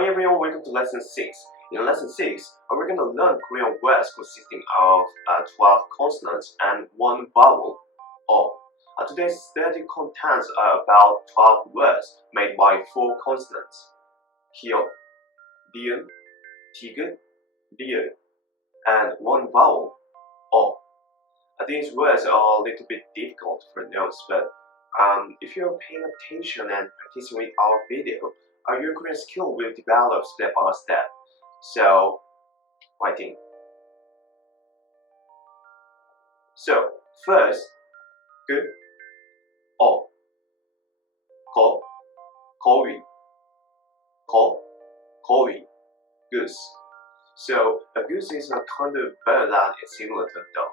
Hi everyone, welcome to lesson 6. In lesson 6, we're going to learn Korean words consisting of 12 consonants and 1 vowel, O. Today's study contains about 12 words made by 4 consonants. Hyuk, Liun, Tigut, Liul, and 1 vowel, O. These words are a little bit difficult to pronounce, but if you're paying attention and practicing with our video, your Korean skill will develop step by step. So, fighting. So, first, 그, 거, 거위, 거위, goose. So, a goose is a kind of bird that is similar to a dog.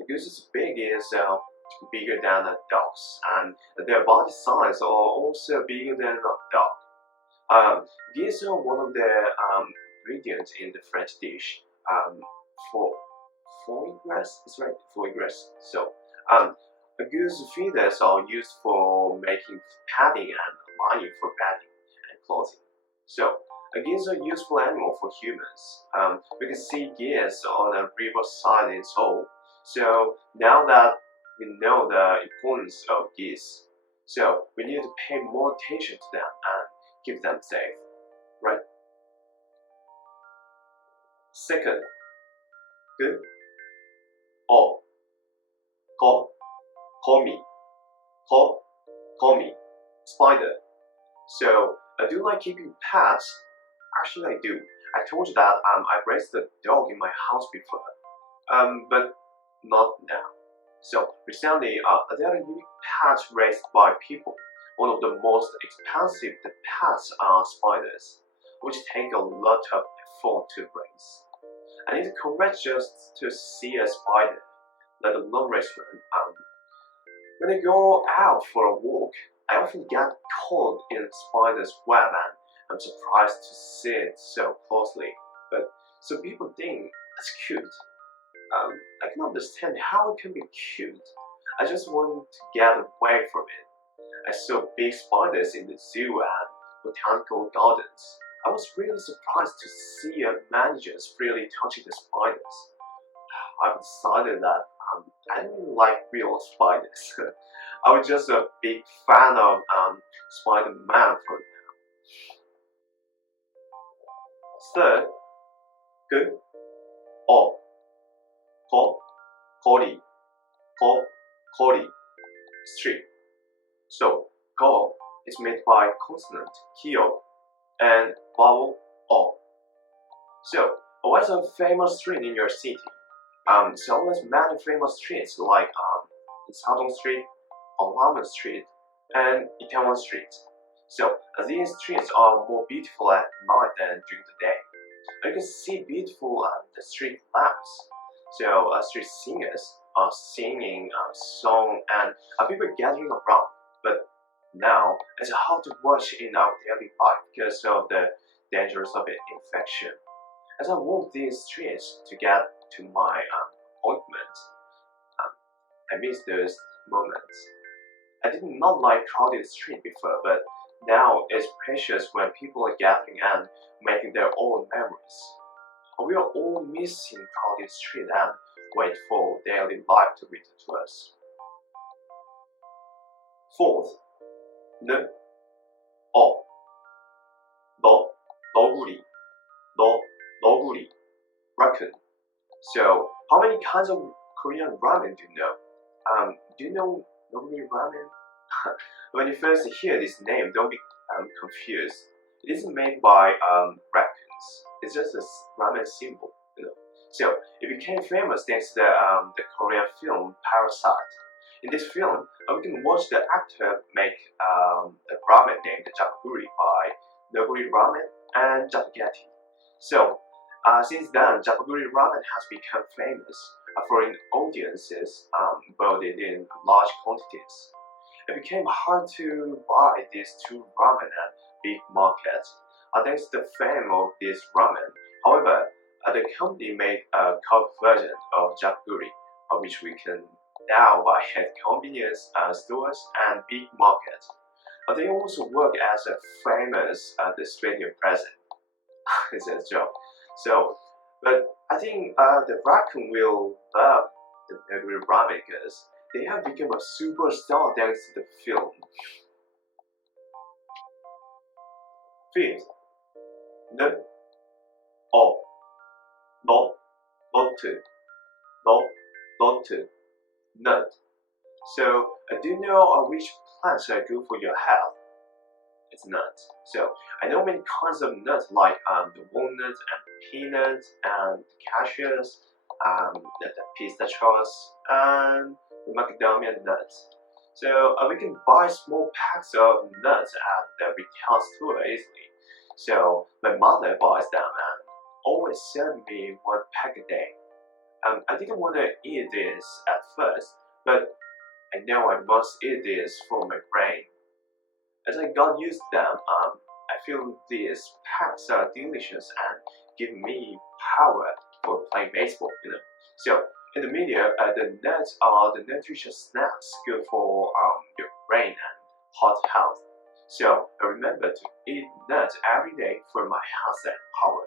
A goose is big, is bigger than a dog's, and their body size are also bigger than a dog. These are one of the ingredients in the French dish for foie gras. Is right, foie gras. So, a goose feathers are used for making padding and lining for bedding and clothing. So, geese are a useful animal for humans. We can see geese on a riverside in Seoul. So now that we know the importance of geese, so we need to pay more attention to them and keep them safe, right? Second, 그, 거미, spider. So, do you like keeping pets? Actually, I do. I told you that I raised a dog in my house before, but not now. So, recently, there are unique pets raised by people. One of the most expensive pets are spiders, which take a lot of effort to raise. I need the courage just to see a spider, let alone raise one. When I go out for a walk, I often get caught in a spider's web, and I'm surprised to see it so closely. But so people think it's cute. I can understand how it can be cute. I just want to get away from it. I saw big spiders in the zoo and botanical gardens. I was really surprised to see a manager freely touching the spiders. I've decided that I don't like real spiders. I was just a big fan of Spider-Man for now. Third, 그, 거리, street. So, go is made by consonant hyuk and vowel o. So, what's a famous street in your city? So there's many famous streets like Sadong Street, Ramen Street, and Itaewon Street. So these streets are more beautiful at night than during the day. You can see beautiful the street lamps. So street singers are singing a song and people gathering around. But now it's hard to watch in our daily life because of the dangers of infection. As I walk these streets to get to my appointment, I miss those moments. I did not like crowded street before, but now it's precious when people are gathering and making their own memories. We are all missing crowded street and wait for daily life to return to us. Fourth, 는, 너구리, raccoon. So, how many kinds of Korean ramen do you know? Do you know noguri ramen? When you first hear this name, don't be confused. It isn't made by raccoons. It's just a ramen symbol, you know. So, it became famous thanks to the Korean film Parasite. In this film, we can watch the actor make the ramen named Japaguri by Noguri Ramen and Japageti. So, since then, Japaguri ramen has become famous foreign audiences bought it in large quantities. It became hard to buy these two ramen at big markets thanks to the fame of this ramen. However, the company made a cult version of Japaguri, which we can now buy at convenience stores and big markets. They also work as a famous the stadium president. It's a joke. So, but I think the raccoon will love the nursery rhyme because they have become a superstar thanks to the film. Fifth, n, o, no, not, no, not, nut. So, do you know which plants are good for your health? It's nuts. So, I know many kinds of nuts like the walnuts and peanuts and cashews, the pistachios, and the macadamia nuts. So, we can buy small packs of nuts at the retail store easily. So, my mother buys them and always serves me one pack a day. I didn't want to eat this at first, but I know I must eat this for my brain. As I got used to them, I feel these packs are delicious and give me power for playing baseball. So in the media, the nuts are the nutritious snacks good for your brain and heart health. So I remember to eat nuts every day for my health and power.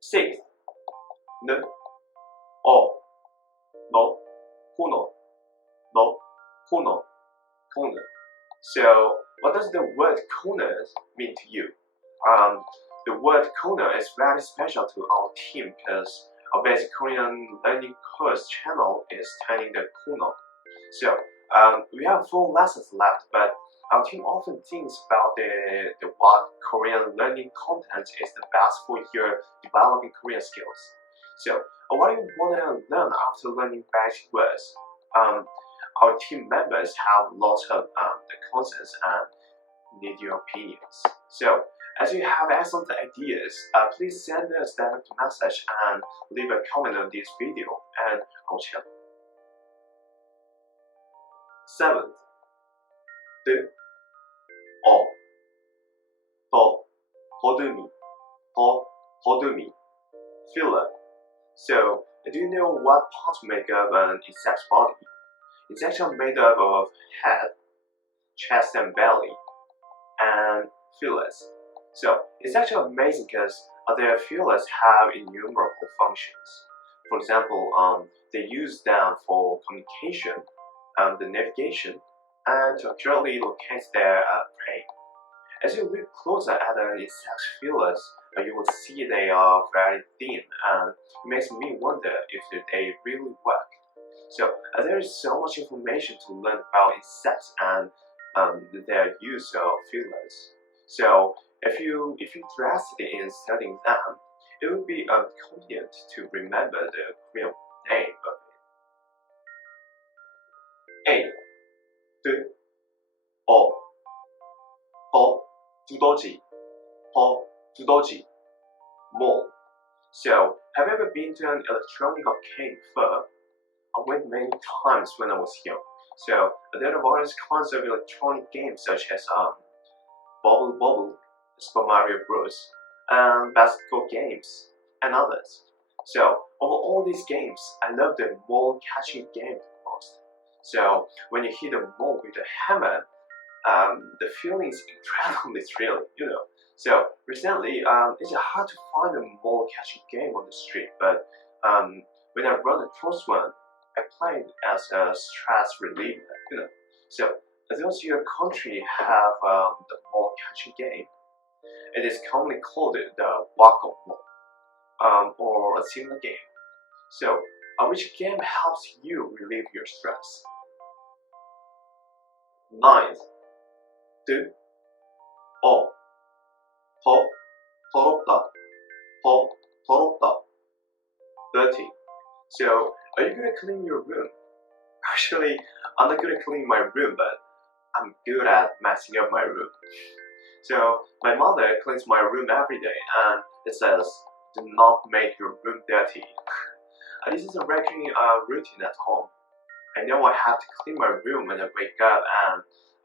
Sixth, n, o, no, kuno, no, kuno, kuno. So, what does the word corner mean to you? The word corner is very special to our team because our basic Korean learning course channel is turning the corner. So, we have 4 lessons left, but our team often thinks about the what Korean learning content is the best for your developing Korean skills. So, what do you want to learn after learning basic words? Our team members have lots of the concepts and need your opinions. So, as you have excellent ideas, please send us direct message and leave a comment on this video and our channel. 7th, d, o, 더, 더듬이, 더듬이, filler. So, do you know what parts make up an insect's body? It's actually made up of head, chest and belly, and fillers. So it's actually amazing because their fillers have innumerable functions. For example, they use them for communication, the navigation, and to accurately locate their prey. As you look closer at an insect's fillers, you will see they are very thin, and it makes me wonder if they really work. So there is so much information to learn about insects and their use of fillers. So if you're interested in studying them, it would be convenient to remember the Korean name of it. 8. 드, 어, 더, 두더지, 더, 두더지, mole. So have you ever been to an electronic arcade before? I went many times when I was young. So there are various kinds of electronic games such as Bubble Bubble, Super Mario Bros, and basketball games, and others. So of all these games, I love the mole catching game the most. So when you hit a mole with a hammer, the feeling is incredibly thrilling. So recently, it's hard to find a mole catching game on the street, but when I run across one, I play it as a stress reliever. So those your country have the mole catching game. It is commonly called the whack-a-mole, or a similar game. So which game helps you relieve your stress? 9th, 드, 어, 더, 더럽다, 더, 더럽다, dirty. So, are you good at cleaning your room? Actually, I'm not good at cleaning my room, but I'm good at messing up my room. So, my mother cleans my room every day, and it says, do not make your room dirty. This is a recurring routine at home. I know I have to clean my room when I wake up and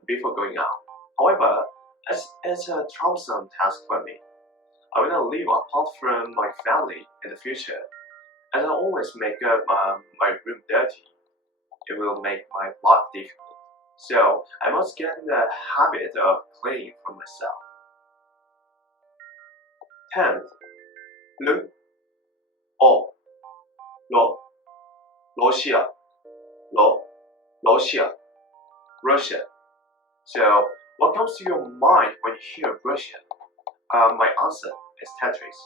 before going out. However, it's a troublesome task for me. I will live apart from my family in the future, as I always make up my room dirty. It will make my life difficult. so I must get in the habit of cleaning for myself. 10th, L, O, Lo, Russia, Lo, Russia, Russia. So, what comes to your mind when you hear Russia? My answer is Tetris.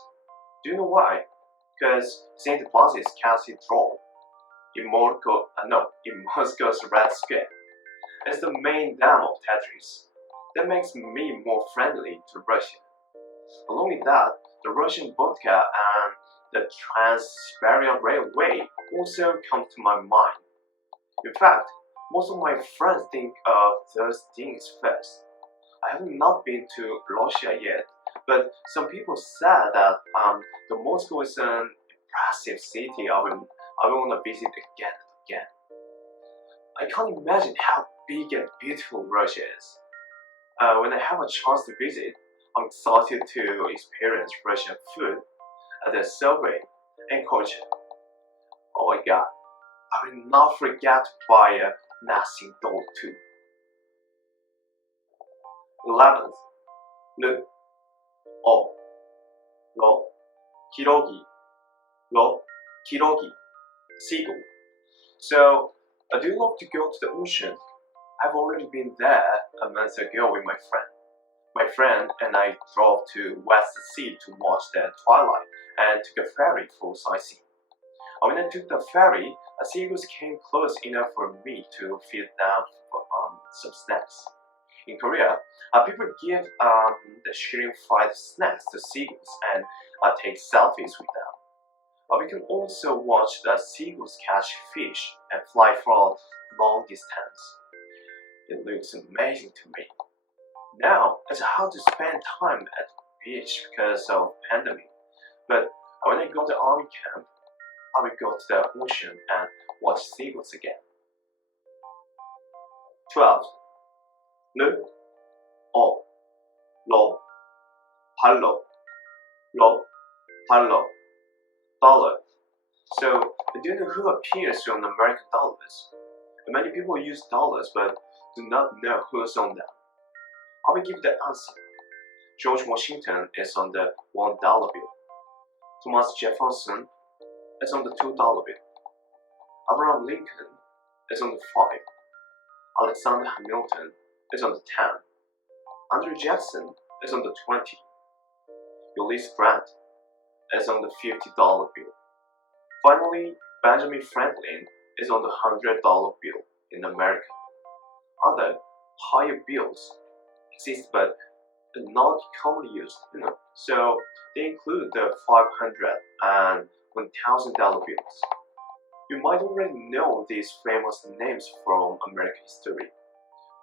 Do you know why? Because St. Basil's Cathedral in Moscow's Red Square is the main dam of Tetris. That makes me more friendly to Russia. Along with that, the Russian vodka and the Trans-Siberian Railway also come to my mind. In fact, most of my friends think of those things first. I have not been to Russia yet, but some people said that the Moscow is an impressive city I will want to visit again and again. I can't imagine how big and beautiful Russia is. When I have a chance to visit, I'm excited to experience Russian food, the subway, and culture. Oh my god, I will not forget to buy a nesting doll too. 11th, L, O, Lo, Kirogi, Lo, Kirogi, seagull. So, I do love to go to the ocean. I've already been there a month ago with my friend. My friend and I drove to West Sea to watch the twilight and took a ferry for sightseeing. When I took the ferry, seagulls came close enough for me to feed them some snacks. In Korea, people give the shrimp fried snacks to seagulls and take selfies with them. We can also watch the seagulls catch fish and fly for long distance. It looks amazing to me. Now, it's hard to spend time at the beach because of pandemic, but when I go to army camp, I will go to the ocean and watch seagulls again. 12. L, O, Lo, Hallo, Lo, Hallo, dollar. So, do you know who appears on American dollars? Many people use dollars but do not know who's on them. I will give the answer. George Washington is on the $1 bill. Thomas Jefferson is on the $2 bill. Abraham Lincoln is on the 5. Alexander Hamilton is on the 10. Andrew Jackson is on the 20. Ulysses Grant is on the $50 bill. Finally, Benjamin Franklin is on the $100 bill in America. Other higher bills exist but are not commonly used, so they include the $500 and $1,000 bills. You might already know these famous names from American history.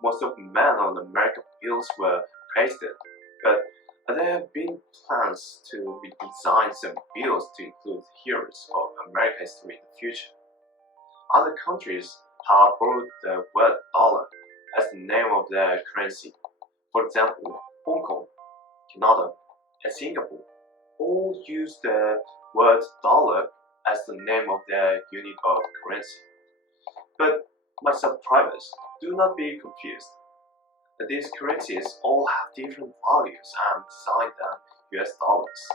Most of the men on American bills were president, but there have been plans to redesign some bills to include heroes of American history in the future. Other countries have borrowed the word dollar as the name of their currency. For example, Hong Kong, Canada, and Singapore all use the word dollar as the name of their unit of currency. But my subscribers, do not be confused. These currencies all have different values and design than US dollars.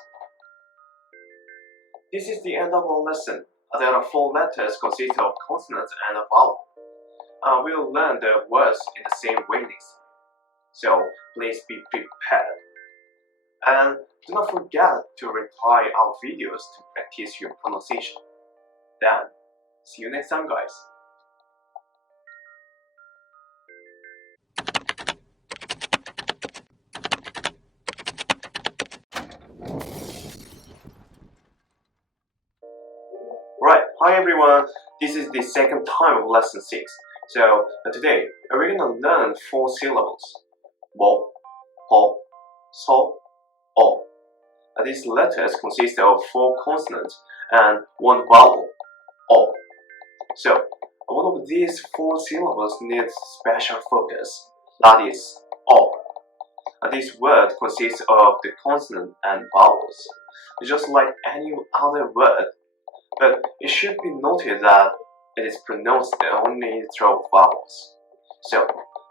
This is the end of our lesson. There are 4 letters consisting of consonants and a vowel. We'll learn the words in the same way next time. So please be prepared. And do not forget to reply our videos to practice your pronunciation. Then, see you next time, guys. Right, hi everyone. This is the second time of lesson 6. So today we're gonna learn 4 syllables. Mo, ho, so, o. These letters consist of 4 consonants and 1 vowel, o. So one of these 4 syllables needs special focus. That is o. This word consists of the consonant and vowels, just like any other word. But it should be noted that it is pronounced only through vowels. So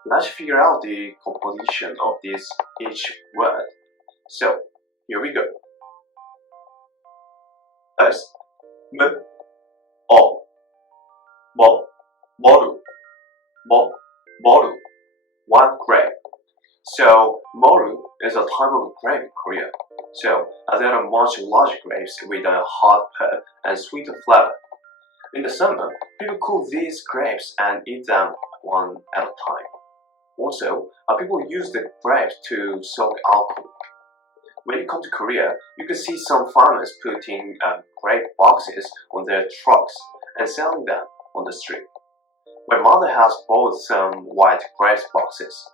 let's figure out the composition of each word. So here we go. First, m, o, mo, moru, moru, one grape. So moru is a type of grape in Korea. So there are much larger grapes with a hot pulp and sweeter flavor. In the summer, people cook these grapes and eat them one at a time. Also, people use the grapes to soak alcohol. When you come to Korea, you can see some farmers putting grape boxes on their trucks and selling them on the street. My mother has bought some white grape boxes.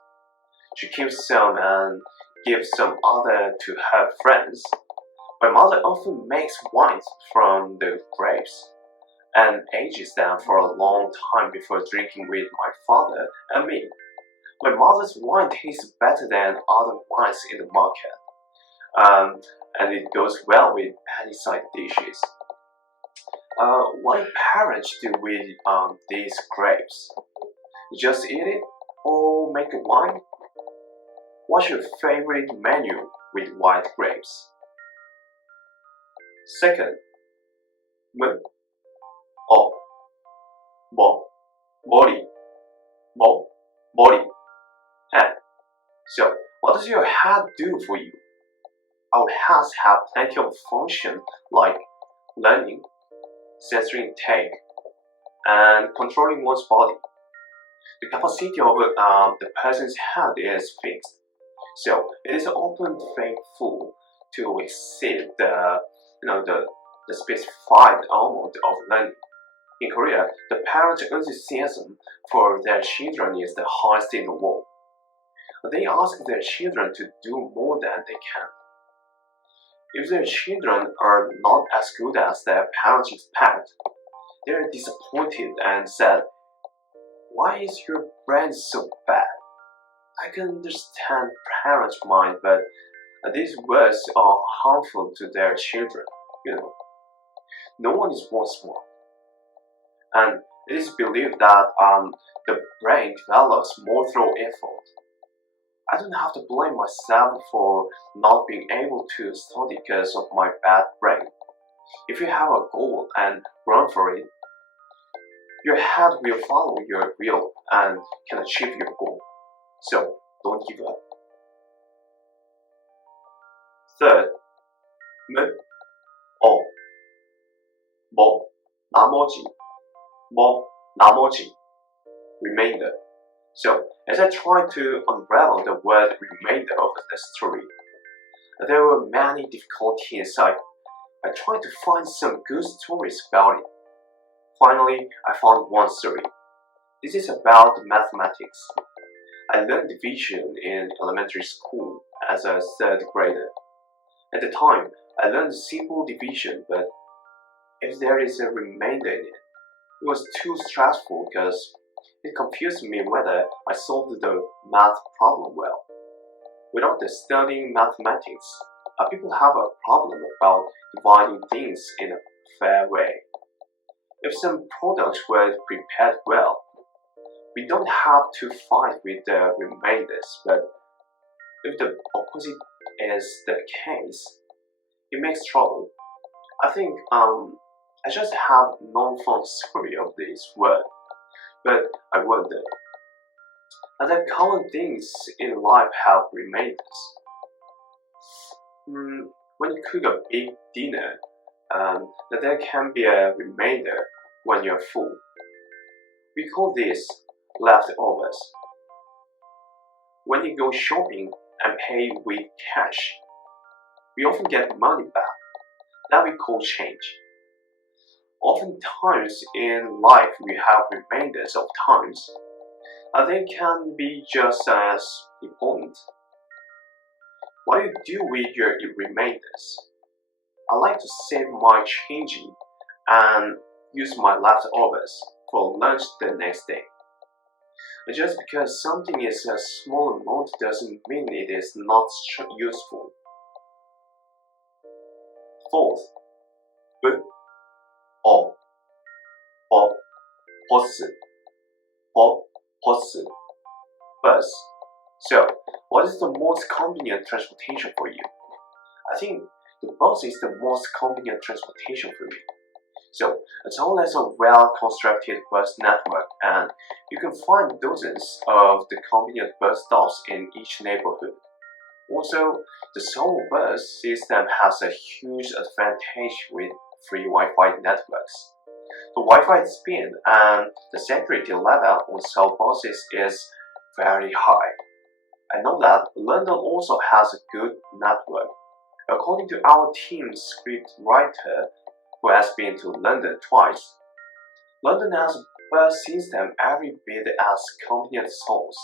She keeps some and gives some other to her friends. My mother often makes wine from the grapes and ages them for a long time before drinking with my father and me. My mother's wine tastes better than other wines in the market, and it goes well with any side dishes. What do parents do with these grapes? Just eat it or make a wine? What's your favorite menu with white grapes? Second, m, o, mo, mori, head. So, what does your head do for you? Our heads have plenty of function like learning, sensory intake, and controlling one's body. The capacity of the person's head is fixed, so it is often faithful to exceed the specified amount of learning. In Korea, the parent enthusiasm for their children is the highest in the world. They ask their children to do more than they can. If their children are not as good as their parents expect, they are disappointed and said, "Why is your brain so bad?" I can understand parents' mind, but these words are harmful to their children. No one is born smart. And it is believed that the brain develops more through effort. I don't have to blame myself for not being able to study because of my bad brain. If you have a goal and run for it, your head will follow your will and can achieve your goal. So don't give up. Third, m, o, 나머지, remainder. So, as I tried to unravel the word remainder of the story, there were many difficulties. I tried to find some good stories about it. Finally, I found one story. This is about mathematics. I learned division in elementary school as a third grader. At the time, I learned simple division, but if there is a remainder in it, it was too stressful because it confused me whether I solved the math problem well. Without studying mathematics, people have a problem about dividing things in a fair way. If some products were prepared well, we don't have to fight with the remainders, but if the opposite is the case, it makes trouble. I think I just have non-fun story of this word, but I wonder, are there common things in life have remainders? When you cook a big dinner, there can be a remainder when you're full. We call this leftovers. When you go shopping and pay with cash, we often get money back. That we call change. Oftentimes in life we have remainders of times. They can be just as important. What do you do with your remainders? I like to save my change and use my leftovers for lunch the next day. Just because something is a small amount doesn't mean it is not useful. Fourth, b, o, 버스, Bus. So, what is the most convenient transportation for you? I think the bus is the most convenient transportation for me. So, as long as a well-constructed bus network, and you can find dozens of the convenient bus stops in each neighborhood. Also, the Seoul bus system has a huge advantage with free Wi-Fi networks. The Wi-Fi speed and the security level on Seoul buses is very high. I know that London also has a good network. According to our team's script writer, who has been to London twice, London has a bus system every bit as convenient as Seoul's,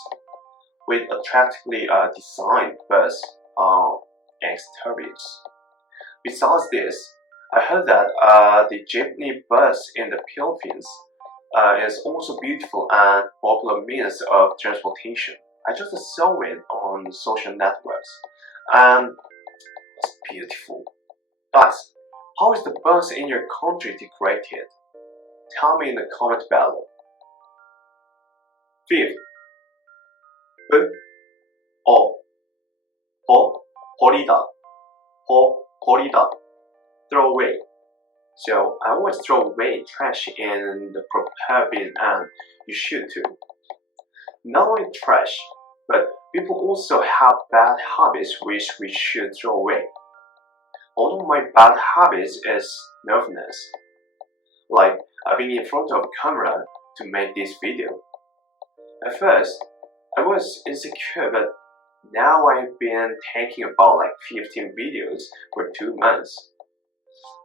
with attractively designed bus exteriors. Besides this, I heard that the jeepney bus in the Philippines is also beautiful and popular means of transportation. I just saw it on social networks, and it's beautiful. Guys, how is the bus in your country decorated? Tell me in the comment below. 5th, 버리다, 버리다, throw away. So I always throw away trash in the proper bin, and you should too. Not only trash, but people also have bad habits which we should throw away. One of my bad habits is nervousness. Like being in front of a camera to make this video. At first, I was insecure, but now I've been taking about 15 videos for 2 months.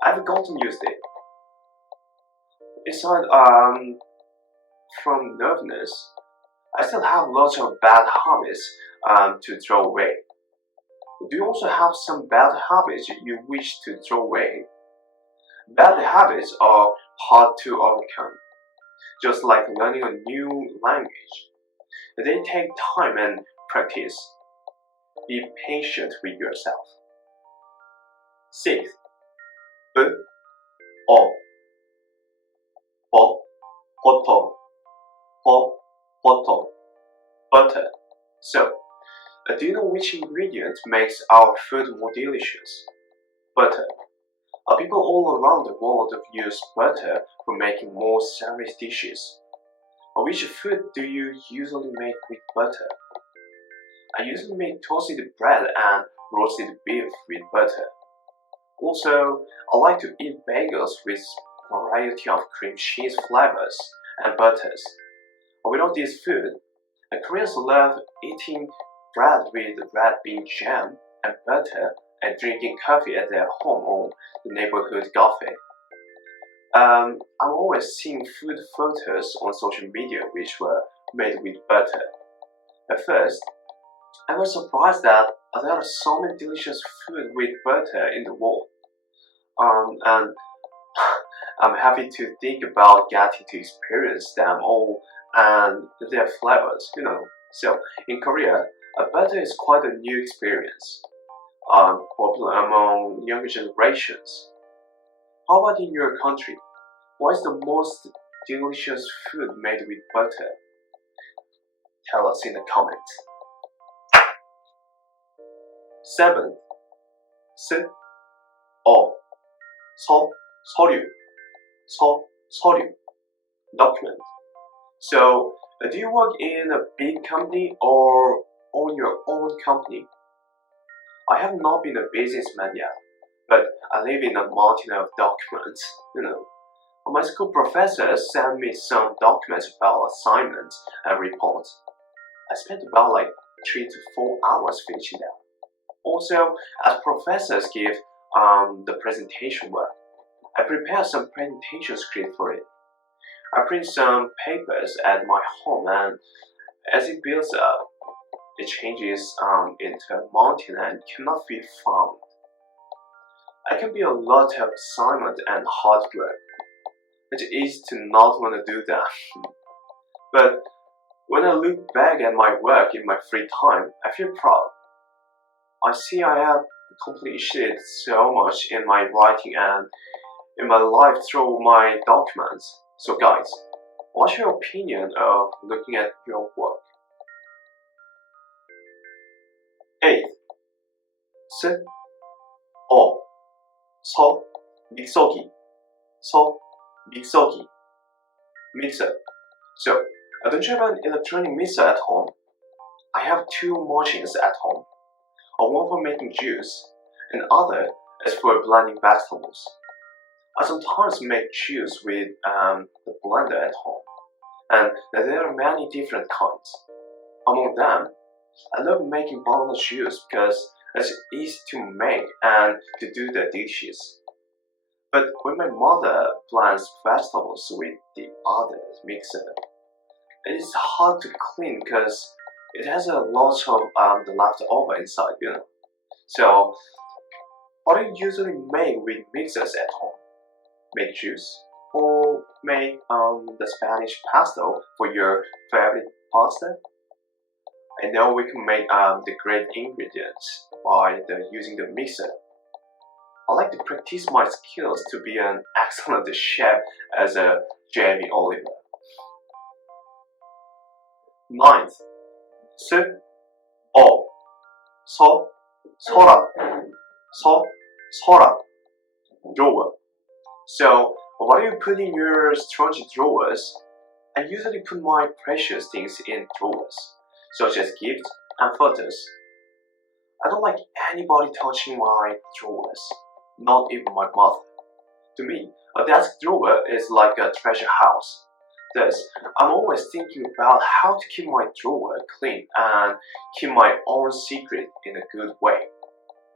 I've gotten used to it. Aside from nervousness, I still have lots of bad habits to throw away. Do you also have some bad habits you wish to throw away? Bad habits are hard to overcome, just like learning a new language. They take time and practice. Be patient with yourself. 6th, butter. So, do you know which ingredient makes our food more delicious? Butter. People all around the world use butter for making more savory dishes. Which food do you usually make with butter? I usually make toasted bread and roasted beef with butter. Also, I like to eat bagels with a variety of cream cheese flavors and butters. Without this food, Koreans love eating bread with red bean jam and butter and drinking coffee at their home or the neighborhood cafe. I'm always seeing food photos on social media which were made with butter. At first, I was surprised that there are so many delicious food with butter in the world. And I'm happy to think about getting to experience them all and their flavors, So, in Korea, butter is quite a new experience, popular among younger generations. How about in your country? What is the most delicious food made with butter? Tell us in the comments. 7th, 서류, document. So, do you work in a big company or own your own company? I have not been a businessman yet, but I live in a mountain of documents, My school professors sent me some documents about assignments and reports. I spent about 3 to 4 hours finishing them. Also, as professors give the presentation work, I prepare some presentation script for it. I print some papers at my home, and as it builds up, it changes into a mountain and cannot be found. It can be a lot of assignment and hard work. It is to not want to do that. But when I look back at my work in my free time, I feel proud. I see I have completed so much in my writing and in my life through my documents. So guys, what's your opinion of looking at your work? 8th, 스, 어, 서, 믹서기, 서, 믹서기, mixer. So, don't you have an electronic mixer at home? I have two machines at home. One for making juice, and other is for blending vegetables. I sometimes make juice with the blender at home, and there are many different kinds. Among them, I love making banana juice because it's easy to make and to do the dishes. But when my mother blends vegetables with the other mixer, it is hard to clean because it has a lot of the leftover inside, you know. So, what do you usually make with mixers at home? Make juice or make the Spanish pesto for your favorite pasta? I know we can make the great ingredients by using the mixer. I like to practice my skills to be an excellent chef as a Jamie Oliver. 9th, 스, 어, 서, 서랍, 서, 서랍, drawer. So, what do you put in your storage drawers? I usually put my precious things in drawers, such as gifts and photos. I don't like anybody touching my drawers, not even my mother. To me, a desk drawer is like a treasure house. Thus, I'm always thinking about how to keep my drawer clean and keep my own secret in a good way.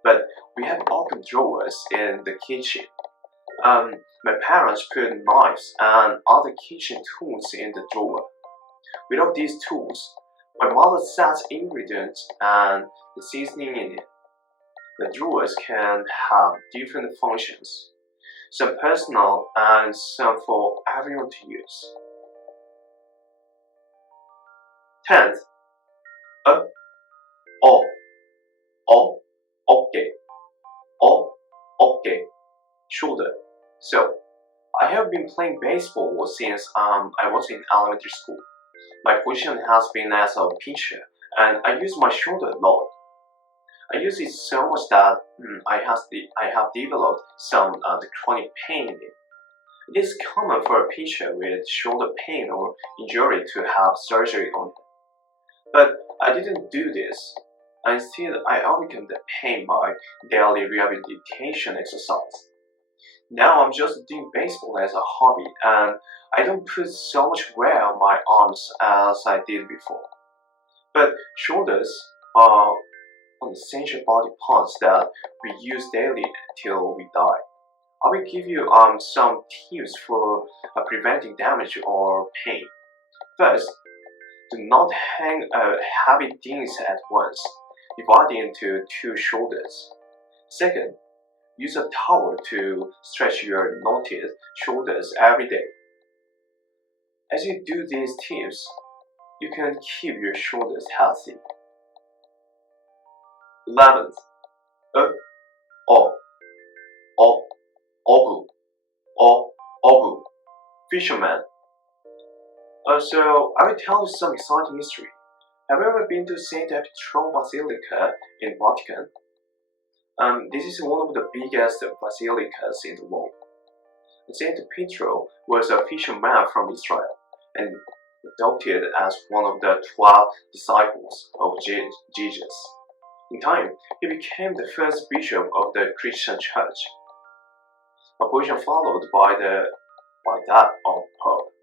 But we have open drawers in the kitchen. My parents put knives and other kitchen tools in the drawer. Without these tools, my mother sets ingredients and the seasoning in it. The drawers can have different functions, some personal and some for everyone to use. 10th, 어, 어깨, 어깨, shoulder. So, I have been playing baseball since I was in elementary school. My position has been as a pitcher, and I use my shoulder a lot. I use it so much that I have developed some the chronic pain in it. It is common for a pitcher with shoulder pain or injury to have surgery on it. But I didn't do this. Instead, I overcome the pain by daily rehabilitation exercise. Now I'm just doing baseball as a hobby, and I don't put so much wear on my arms as I did before. But shoulders are an essential body parts that we use daily till we die. I will give you some tips for preventing damage or pain. First, do not hang heavy things at once, dividing into two shoulders. Second, use a towel to stretch your knotted shoulders every day. As you do these tips, you can keep your shoulders healthy. 11th, 어부, fisherman. So I will tell you some exciting history. Have you ever been to Saint Petro Basilica in Vatican? This is one of the biggest basilicas in the world. Saint Petro was a fisherman from Israel and adopted as one of the 12 disciples of Jesus. In time, he became the first bishop of the Christian church, a position followed by that of Pope.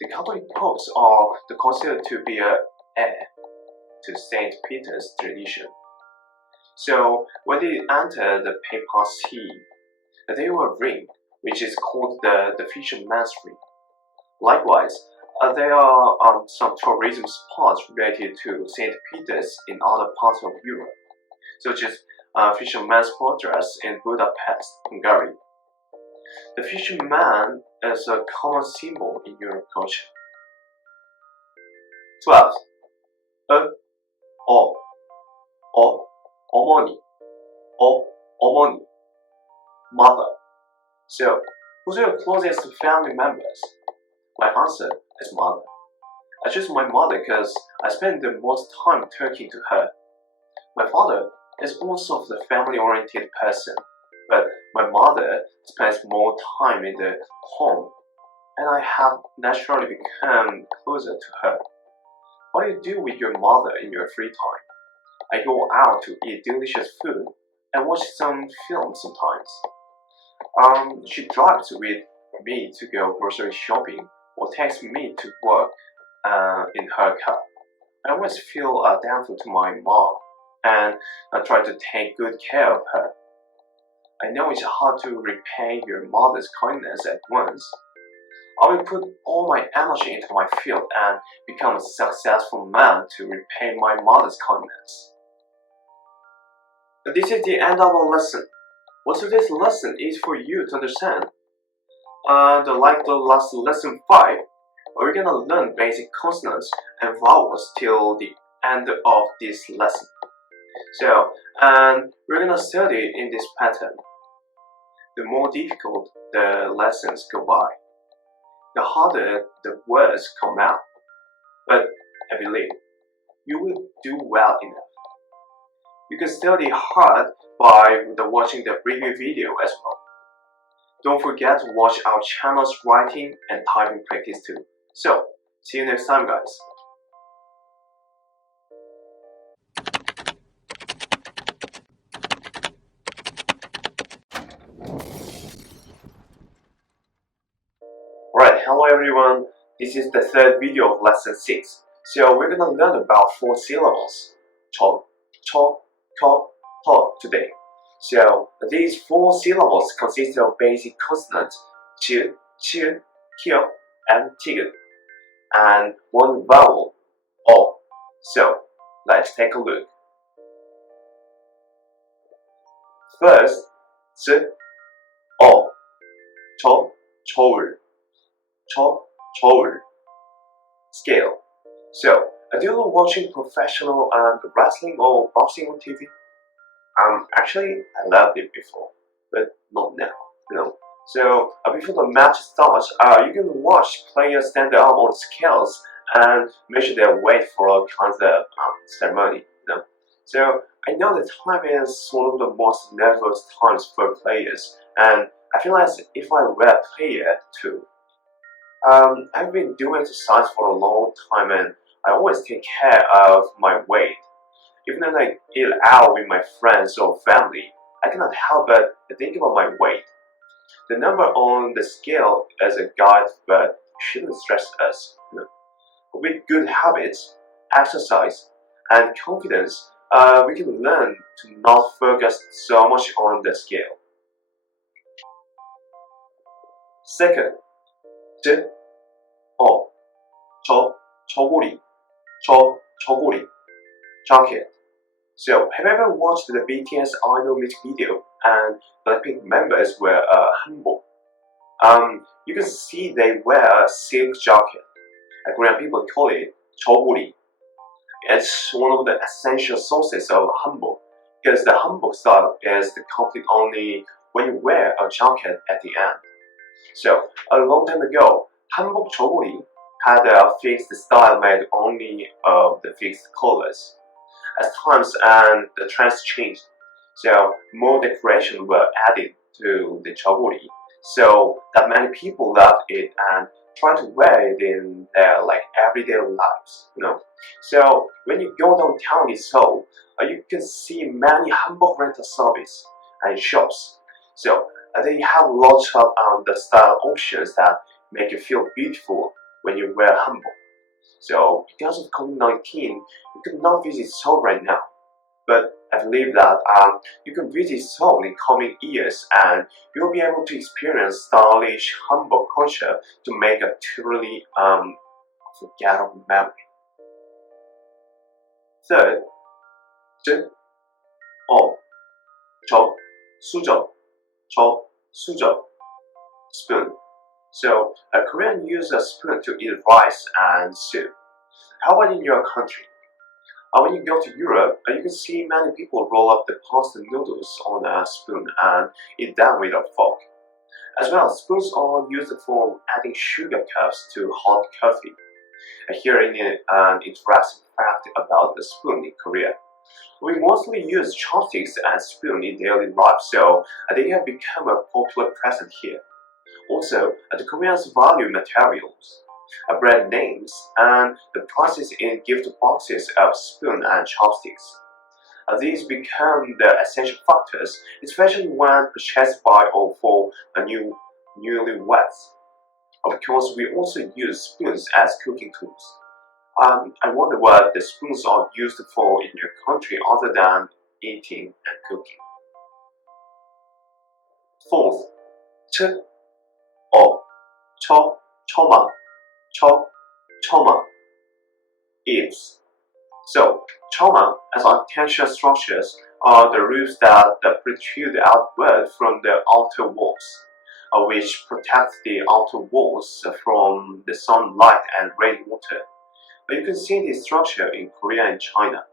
The Catholic popes are considered to be an heir to Saint Peter's tradition. So when they entered the papacy, they were ringed, which is called the fisherman's ring. Likewise, there are some tourism spots related to St. Peter's in other parts of Europe, such as Fisherman's Fortress in Budapest, Hungary. The fisherman is a common symbol in Europe culture. 12. 어머니, mother. So, who's your closest family members? My answer is mother. I choose my mother because I spend the most time talking to her. My father is also the family-oriented person, but my mother spends more time in the home, and I have naturally become closer to her. What do you do with your mother in your free time? I go out to eat delicious food and watch some films sometimes. She drives with me to go grocery shopping or takes me to work in her car. I always feel thankful to my mom and I try to take good care of her. I know it's hard to repay your mother's kindness at once. I will put all my energy into my field and become a successful man to repay my mother's kindness. This is the end of our lesson. What today's lesson is for you to understand. Like the last lesson 5, we're gonna learn basic consonants and vowels till the end of this lesson. So, and we're gonna study in this pattern. The more difficult the lessons go by, the harder the words come out. But I believe you will do well enough. You can study hard by watching the review video as well. Don't forget to watch our channel's writing and typing practice too. So, see you next time, guys. Alright, hello everyone. This is the third video of lesson 6. So we're gonna learn about 4 syllables. 저, 초, 코, ho today. So these 4 syllables consist of basic consonants ch, ch, kyo, and tig, and 1 vowel, o. So let's take a look. First, ch, o, 초, 초울, 저울, scale. So, do you love watching professional wrestling or boxing on TV? Actually, I loved it before, but not now, you know. So, before the match starts, you can watch players stand up on scales and measure their weight for all kinds of ceremony, you know. So, I know that time is one of the most nervous times for players, and I feel as if I were a player too. I've been doing exercise for a long time and I always take care of my weight. Even when I eat out with my friends or family, I cannot help but think about my weight. The number on the scale is a guide but shouldn't stress us. You know. With good habits, exercise, and confidence, we can learn to not focus so much on the scale. Second, 저고리, 저고리, jacket. So, have you ever watched the BTS idol music video and Blackpink members wear a hanbok? You can see they wear a silk jacket. Korean people call it 저고리. It's one of the essential sources of hanbok because the hanbok style is complete only when you wear a jacket at the end. So, a long time ago, hanbok 저고리 had a fixed style made only of the fixed colors. As times and the trends changed, so more decoration were added to the joguri, so that many people loved it and tried to wear it in their everyday lives. You know, so when you go downtown in Seoul, you can see many hanbok rental service and shops. So they have lots of the style options that make you feel beautiful when you wear hanbok. So because of COVID-19, you cannot visit Seoul right now. But I believe that you can visit Seoul in coming years and you'll be able to experience stylish hanbok culture to make a truly unforgettable memory. Third, 즉, 저, 수저, spoon. So, a Korean uses a spoon to eat rice and soup. How about in your country? When you go to Europe, you can see many people roll up the pasta noodles on a spoon and eat them with a fork. As well, spoons are used for adding sugar cups to hot coffee. Here is an interesting fact about the spoon in Korea. We mostly use chopsticks and spoon in daily life, so they have become a popular present here. Also, the Koreans value materials, brand names, and the prices in gift boxes of spoon and chopsticks. These become the essential factors, especially when purchased by or for a newlyweds. Of course, we also use spoons as cooking tools. I wonder what the spoons are used for in your country other than eating and cooking. Fourth, ch, o, cho, choma, cho, choma, eaves. So, choma as architectural structures are the roofs that protrude outward from the outer walls, which protect the outer walls from the sunlight and rainwater. But you can see this structure in Korea and China.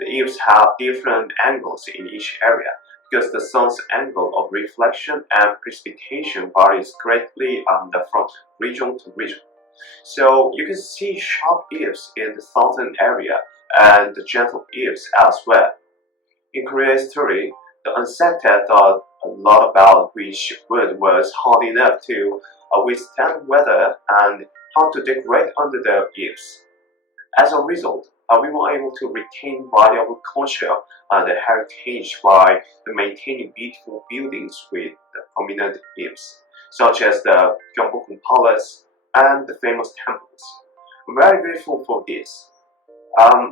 The eaves have different angles in each area because the sun's angle of reflection and precipitation varies greatly from region to region. So you can see sharp eaves in the southern area and the gentle eaves elsewhere. In Korea's history, the insected thought a lot about which wood was hard enough to withstand weather and how to decorate under the eaves. As a result, we were able to retain valuable culture and heritage by maintaining beautiful buildings with prominent eaves, such as the Gyeongbokgung Palace and the famous temples. I'm very grateful for this.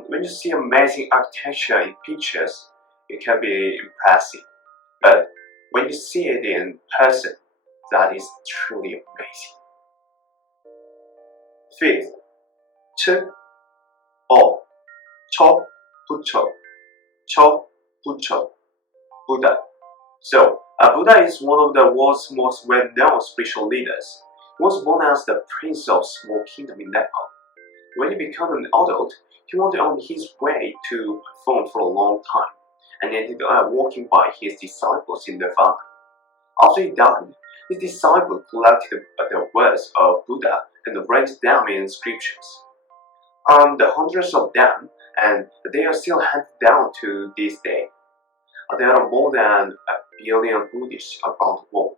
When you see amazing architecture in pictures, it can be impressive, but when you see it in person, that is truly amazing. Fifth, ch, 어, 쳐, 붙여, 쳐, 붙여, Buddha. So, Buddha is one of the world's most well-known spiritual leaders. He was born as the prince of small kingdom in Nepal. When he became an adult, he wanted on his way to perform for a long time, and ended up walking by his disciples in Nirvana. After he died, his disciples collected the words of Buddha and wrote them in scriptures. The hundreds of them, and they are still handed down to this day. There are more than 1 billion Buddhists around the world.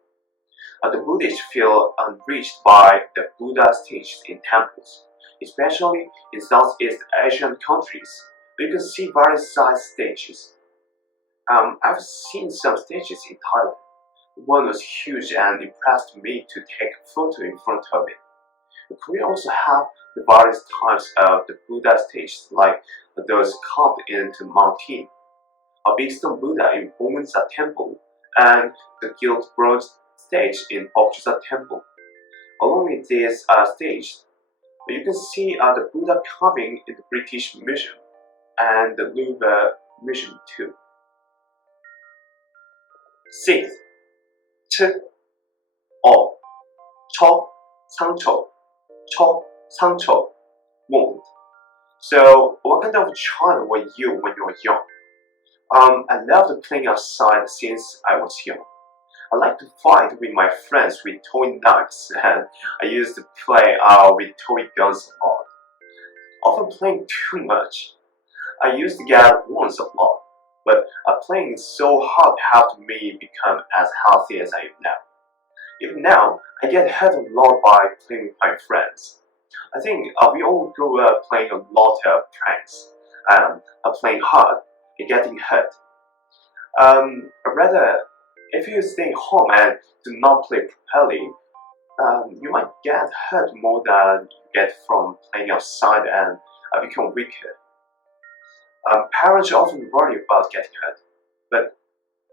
The Buddhists feel enriched by the Buddha's teachings in temples, especially in Southeast Asian countries. You can see various size stages. I've seen some stages in Thailand. One was huge and impressed me to take a photo in front of it. Korea also have the various types of the Buddha stages, like those carved into mountain. A big stone Buddha in Bomunsa Temple and the gilt bronze stage in Bokjusa Temple. Along with this stage, you can see the Buddha carving in the British Museum and the Louvre Museum too. Sixth, ch, 어, 쳐, 상처, 쳐, 상처, wound. So, what kind of child were you when you were young? I loved playing outside since I was young. I like to fight with my friends with toy knives, and I used to play with toy guns a lot. Often playing too much. I used to get wounds a lot, but playing so hard helped me become as healthy as I am now. Even now, I get hurt a lot by playing with my friends. I think we all grew up playing a lot of pranks, playing hard and getting hurt. Rather, if you stay home and do not play properly, you might get hurt more than you get from playing outside and become weaker. Parents often worry about getting hurt, but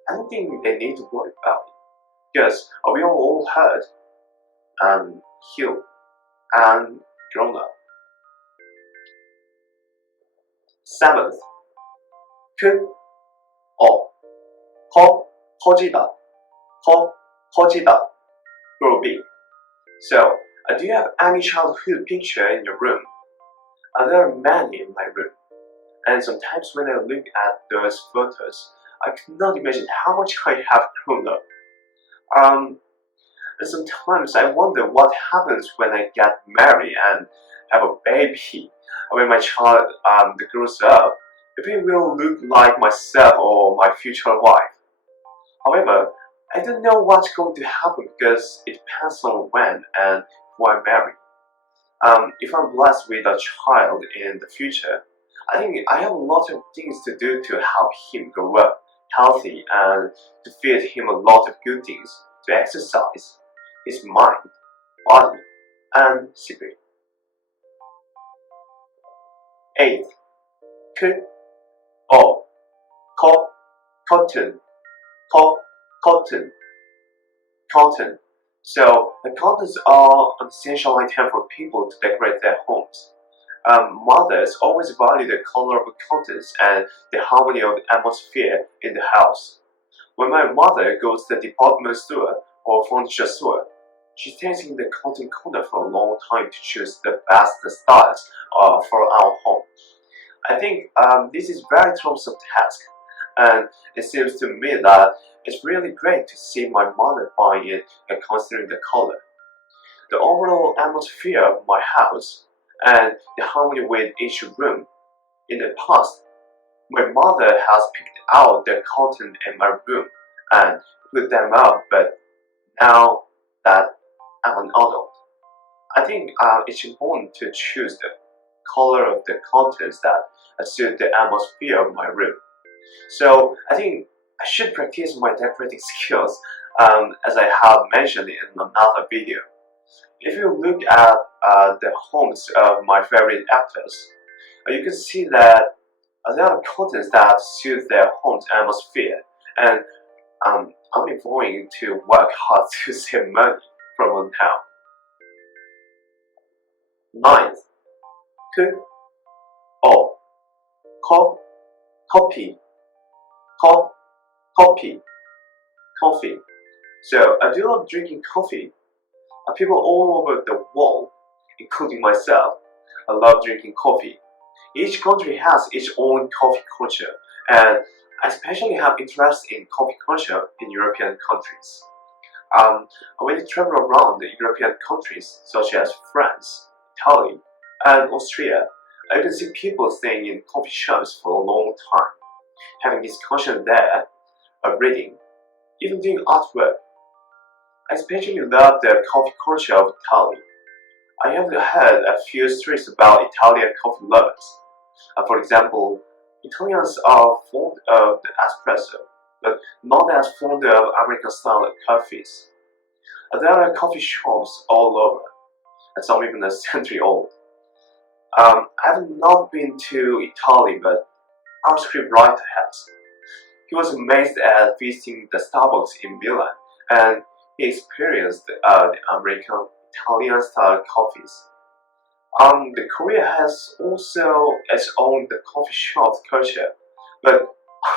I don't think they need to worry about it because we are all hurt and healed and grown up. Seventh, 크, 어, 커지다, 커지다, grow big. So, do you have any childhood picture in your room? There are many in my room, and sometimes when I look at those photos, I cannot imagine how much I have grown up. And sometimes I wonder what happens when I get married and have a baby. When my child grows up, if it will look like myself or my future wife. However, I don't know what's going to happen because it depends on when and who I marry. If I'm blessed with a child in the future, I think I have a lot of things to do to help him grow up healthy and to feed him a lot of good things to exercise his mind, body, and spirit. 8. K, O, co, cotton, co, cotton, cotton. So the cottons are an essential item for people to decorate their homes. Mothers always value the color of the cottons and the harmony of the atmosphere in the house. When my mother goes to the department store or furniture store, she stays in the cotton corner for a long time to choose the best styles for our home. I think this is very troublesome task, and it seems to me that it's really great to see my mother buying it and considering the color. The overall atmosphere of my house and the harmony with each room. In the past, my mother has picked out the cotton in my room and put them up, but now that I'm an adult, I think it's important to choose the color of the cottons that suit the atmosphere of my room. So I think I should practice my decorating skills as I have mentioned in another video. If you look at the homes of my favorite actors, you can see that there are cottons that suit their home's atmosphere, and I'm only going to work hard to save money from now. 9th, K, O, co, copy, coffee. So I do love drinking coffee. People all over the world, including myself, I love drinking coffee. Each country has its own coffee culture, and I especially have interest in coffee culture in European countries. When you travel around the European countries such as France, Italy, and Austria, you can see people staying in coffee shops for a long time, having discussion there, reading, even doing artwork. I especially love the coffee culture of Italy. I have heard a few stories about Italian coffee lovers. For example, Italians are fond of the espresso, but not as fond of American-style coffees. There are coffee shops all over, and some even a century old. I have not been to Italy, but our scriptwriter has. He was amazed at visiting the Starbucks in Milan, and he experienced the American Italian style coffees. The Korea has also its own the coffee shop culture, but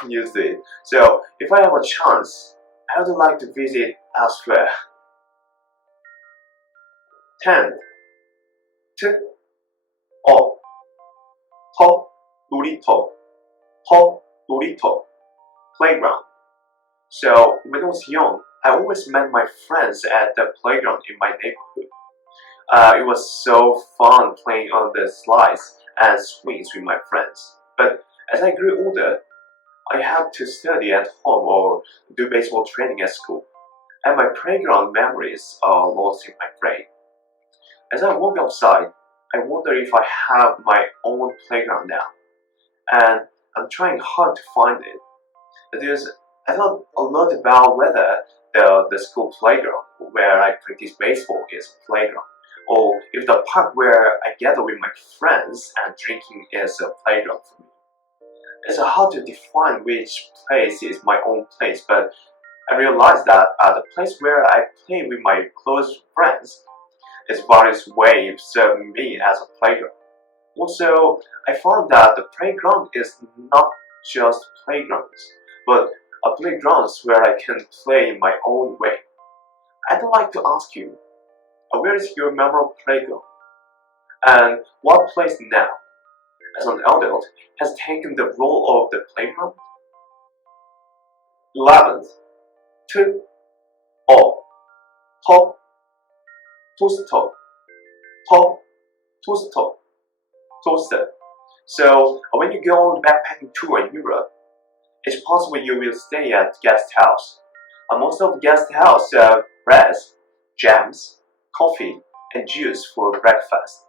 I'm used to it. So if I have a chance, I would like to visit elsewhere. 10. T, O, to, 놀이터, 놀이터, playground. So when I was young, I always met my friends at the playground in my neighborhood. It was so fun playing on the slides and swings with my friends. But as I grew older, I had to study at home or do baseball training at school, and my playground memories are lost in my brain. As I walk outside, I wonder if I have my own playground now, and I'm trying hard to find it. Because I thought a lot about whether the school playground where I practice baseball is a playground, or if the park where I gather with my friends and drinking is a playground for me. It's hard to define which place is my own place, but I realized that the place where I play with my close friends is various ways serving me as a playground. Also, I found that the playground is not just playgrounds, but a playgrounds where I can play in my own way. I'd like to ask you, where is your memorable playground? And what place now, as an adult, has taken the role of the playground? 11th, T, O, to, toaster, toaster. So when you go on the backpacking tour in Europe, it's possible you will stay at guest house. Most of the guest house serve breads, jams, coffee, and juice for breakfast.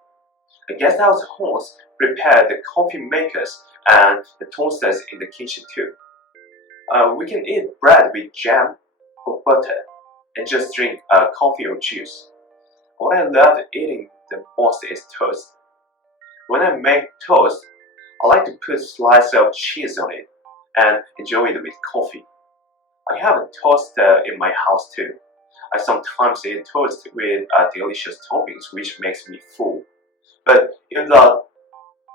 The guest house hosts prepare the coffee makers and the toasters in the kitchen too. We can eat bread with jam or butter and just drink coffee or juice. What I love eating the most is toast. When I make toast, I like to put a slice of cheese on it and enjoy it with coffee. I have a toaster in my house too. I sometimes eat toast with delicious toppings which makes me full. But even though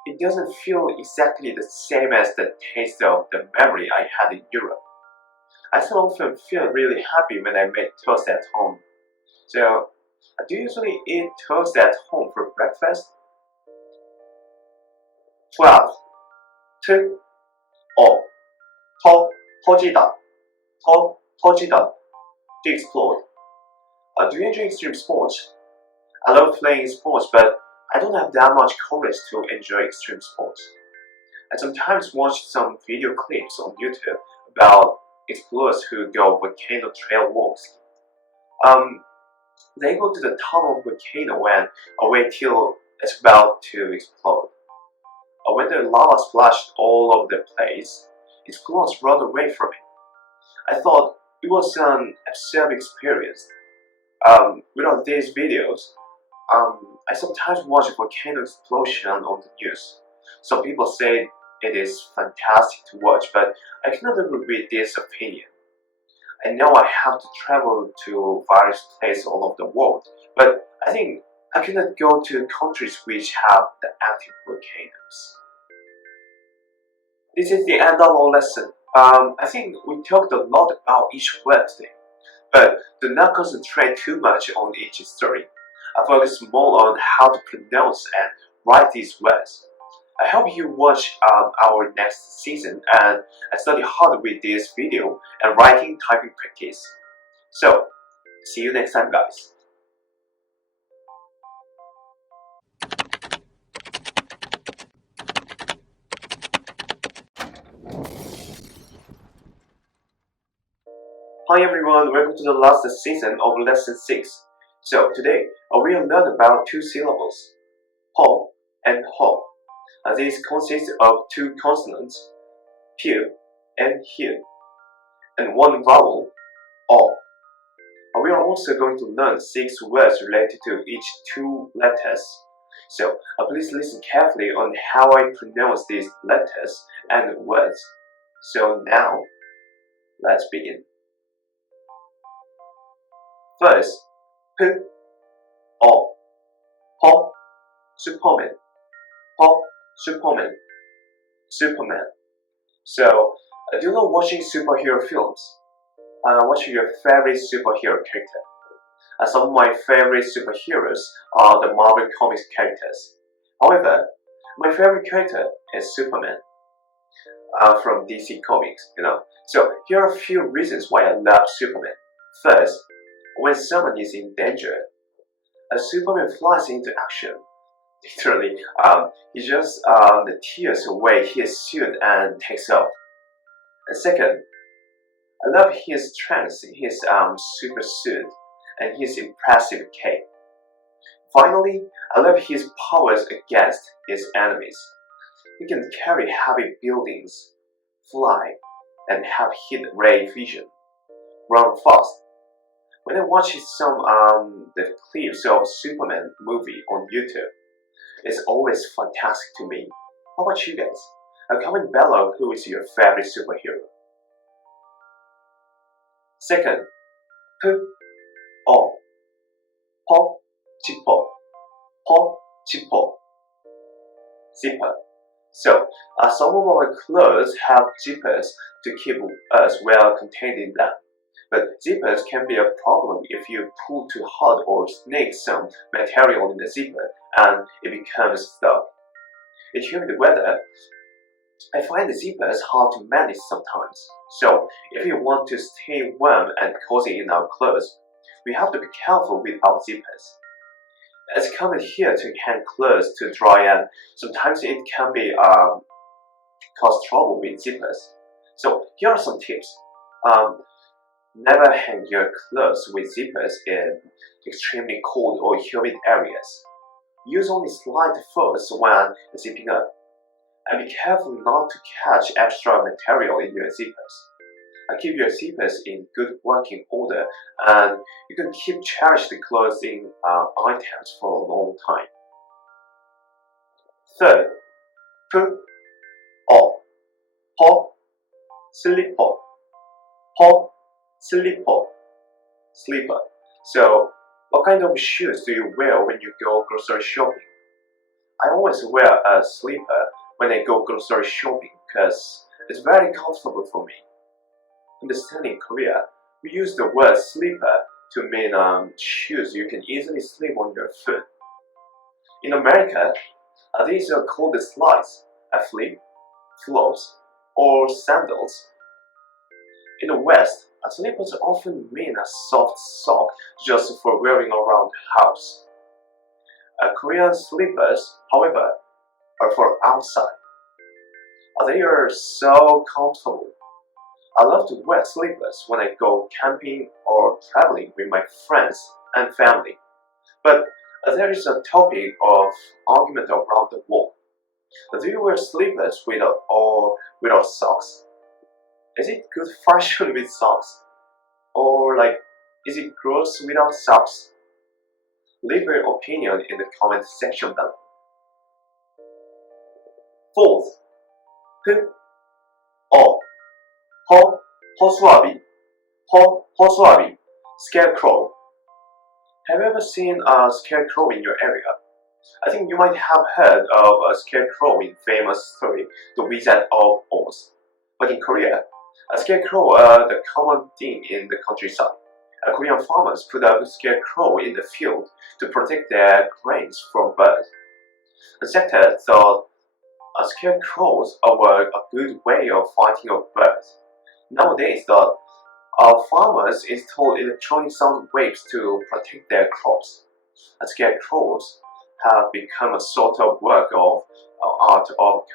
it doesn't feel exactly the same as the taste of the memory I had in Europe, I still often feel really happy when I make toast at home. So, do you usually eat toast at home for breakfast? 12. To, or, 터지다, 터지다, to explode. Do you enjoy extreme sports? I love playing sports, but I don't have that much courage to enjoy extreme sports. I sometimes watch some video clips on YouTube about explorers who go volcano trail walks. They go to the top of the volcano and wait till it's about to explode. When the lava splashed all over the place, explorers run away from it. I thought it was an absurd experience. Without these videos, I sometimes watch a volcano explosion on the news. Some people say it is fantastic to watch, but I cannot agree with this opinion. I know I have to travel to various places all over the world, but I think I cannot go to countries which have the active volcanoes. This is the end of our lesson. I think we talked a lot about each word today, but do not concentrate too much on each story. I focus more on how to pronounce and write these words. I hope you watch our next season and study hard with this video and writing typing practice. So, see you next time, guys. Hi everyone, welcome to the last season of lesson 6. So today we will learn about two syllables, ho and ho. These consist of two consonants, q and here, and one vowel, o. We are also going to learn 6 words related to each 2 letters. So please listen carefully on how I pronounce these letters and words. So now, let's begin. First, p, o, ho, Superman, ho, Superman, Superman. So, do you love watching superhero films? What's your favorite superhero character? Some of my favorite superheroes are the Marvel Comics characters. However, my favorite character is Superman from DC Comics, So, here are a few reasons why I love Superman. First, when someone is in danger, Superman flies into action. Literally, he just tears away his suit and takes off. And second, I love his strength, his super suit, and his impressive cape. Finally, I love his powers against his enemies. He can carry heavy buildings, fly, and have heat ray vision, run fast. When I watch some the clips of Superman movie on YouTube, it's always fantastic to me. How about you guys? Comment below who is your favorite superhero. Second, p, o, po, 지퍼, po, 지퍼, zipper. So, some of our clothes have zippers to keep us well contained in them. But zippers can be a problem if you pull too hard or snake some material in the zipper and it becomes stuck. In humid weather, I find the zippers hard to manage sometimes. So, if you want to stay warm and cozy in our clothes, we have to be careful with our zippers. It's common here to hang clothes to dry, and sometimes it can be cause trouble with zippers. So here are some tips. Never hang your clothes with zippers in extremely cold or humid areas. Use only slight force when zipping up. And be careful not to catch extra material in your zippers. Keep your zippers in good working order, and you can keep cherished clothing items for a long time. Third, put on, po, slipper, po, slipper, slipper. So, what kind of shoes do you wear when you go grocery shopping? I always wear a slipper when I go grocery shopping because it's very comfortable for me. Understanding Korea, we use the word slipper to mean shoes you can easily slip on your foot. In America, these are called slides, a flip, flops, or sandals. In the West, slippers often mean a soft sock just for wearing around the house. Korean slippers, however, are for outside. They are so comfortable. I love to wear slippers when I go camping or traveling with my friends and family. But there is a topic of argument around the world. Do you wear slippers with or without socks? Is it good fashion with socks? Or is it gross without socks? Leave your opinion in the comment section below. Fourth, 허수아비, 허수아비, scarecrow. Have you ever seen a scarecrow in your area? I think you might have heard of a scarecrow in famous story, The Wizard of Oz. But in Korea, a scarecrow is the common thing in the countryside. Korean farmers put up a scarecrow in the field to protect their grains from birds. The sector thought scarecrows were a good way of fighting off birds. Nowadays, farmers install electronic sound waves to protect their crops. Scarecrows have become a sort of work of art of.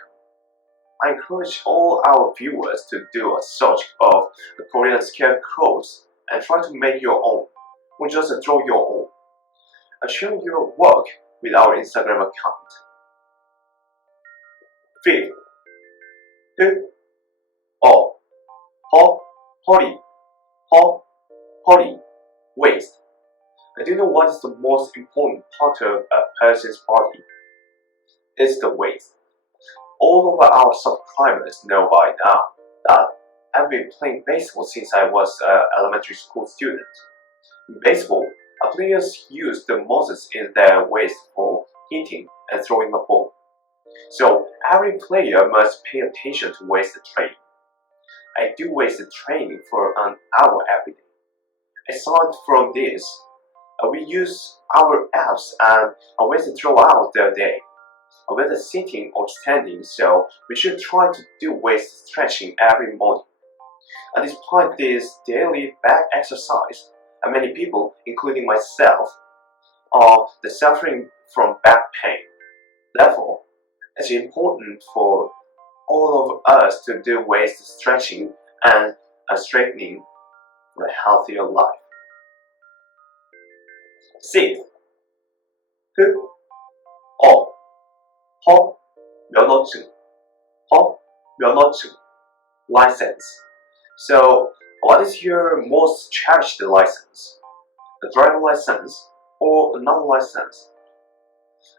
I encourage all our viewers to do a search of the Korean scarecrows and try to make your own, or just draw your own. Share your work with our Instagram account. Fifth, 허리, waist. Do you know what is the most important part of a person's body? It's the waist. All of our subscribers know by now that I've been playing baseball since I was an elementary school student. In baseball, players use the muscles in their waist for hitting and throwing a ball. So every player must pay attention to waist training. I do waist training for an hour every day. Aside from this, we use our abs and waist throughout the day, whether sitting or standing, so we should try to do waist stretching every morning. Despite this daily back exercise, many people, including myself, are suffering from back pain. Therefore, it's important for all of us to do waist stretching and straightening for a healthier life. Sixth, 면허증, license. So, what is your most cherished license? A driver license or another license?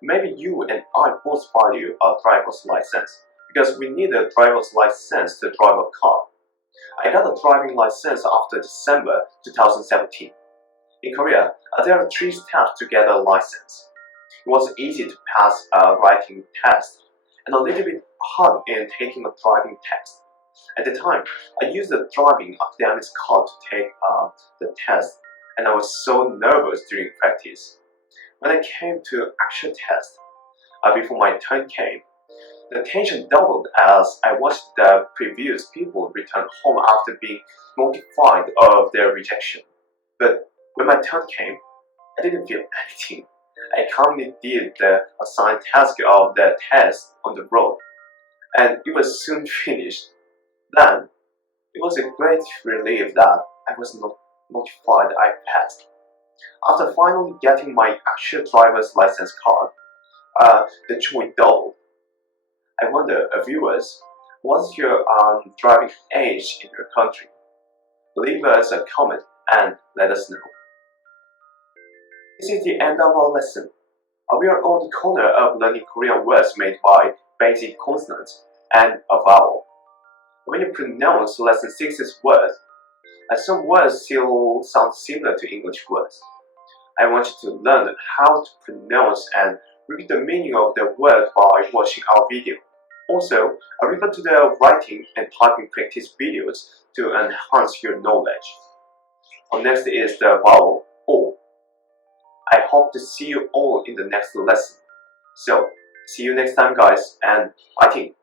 Maybe you and I both value a driver's license because we need a driver's license to drive a car. I got a driving license after December 2017. In Korea, there are 3 steps to get a license. It was easy to pass a writing test and a little bit hard in taking a driving test. At the time, I used the driving academics card to take the test, and I was so nervous during practice. When I came to actual test, before my turn came, the tension doubled as I watched the previous people return home after being notified of their rejection. But when my turn came, I didn't feel anything. I calmly did the assigned task of the test on the road, and it was soon finished. Then, it was a great relief that I was notified I passed. After finally getting my actual driver's license card, the joy doubled. I wonder, viewers, what's your driving age in your country? Leave us a comment and let us know. This is the end of our lesson. We are on the corner of learning Korean words made by basic consonants and a vowel. When you pronounce lesson 6's words, some words still sound similar to English words. I want you to learn how to pronounce and repeat the meaning of the word by watching our video. Also, refer to the writing and typing practice videos to enhance your knowledge. Next is the vowel O. I hope to see you all in the next lesson. So, see you next time guys, and fighting!